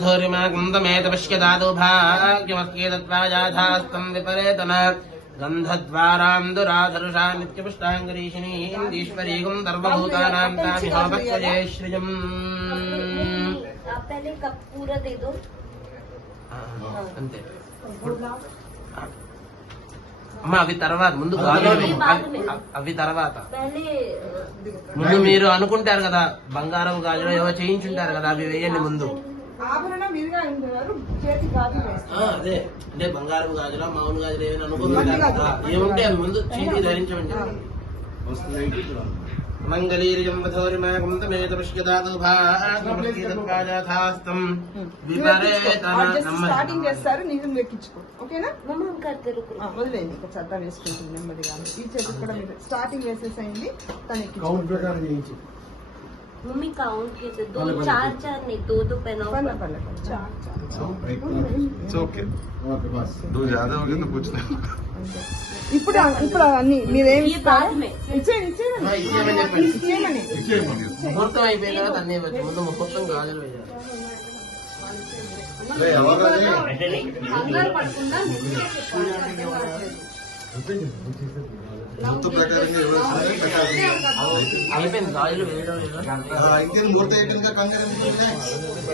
कथोरिमा कुन्दमेत पश्यदादो भाग्यमस्येतत्वाजाधास्तं विपरेतन गन्धद्वारान्दुराधरुषा नित्यपुष्टाङ्गरीषिणीन्दीश्वरीगुं सर्वभूतानां तामिहाभक्तये श्रियम्। आप पहले कप पूरा दे दो। అంతే అమ్మ, అవి తర్వాత ముందు గాజులు అవి తర్వాత ముందు మీరు అనుకుంటారు కదా బంగారం గాజులు ఏవో చేయించుంటారు కదా అవి వేయండి ముందు. అదే అంటే బంగారం గాజుల మామూలు గాజులు ఏమైనా అనుకుంటారు కదా ఏముంటే అవి ముందు చేతి ధరించండి. మంగళీర్యం వధోరిమా కుందమేత పశ్యదాదు భాగ్యమస్యేతత్వాజాధాస్తం విపరేతన. స్టార్టింగ్ చేస్తారు, నిజం లెక్కించుకో. ఓకేనా? వదిలేండి, ఇక చద్దా వేసుకుంటుంది నెమ్మదిగా. ఈ చేతికి కూడా మీరు స్టార్టింగ్ వేసేసేయండి. తను मम्मी काउंट कैसे? दो चार चार नहीं, दो दो पहनाओ। ఇప్పుడు అన్ని మీరేమి ముహూర్తం అయిపోయిన తర్వాత అన్నీ ఇవ్వచ్చు. ముందు ముహూర్తం గాజులు వేయాలి. అయిపోయింది గాజులు వేయడం.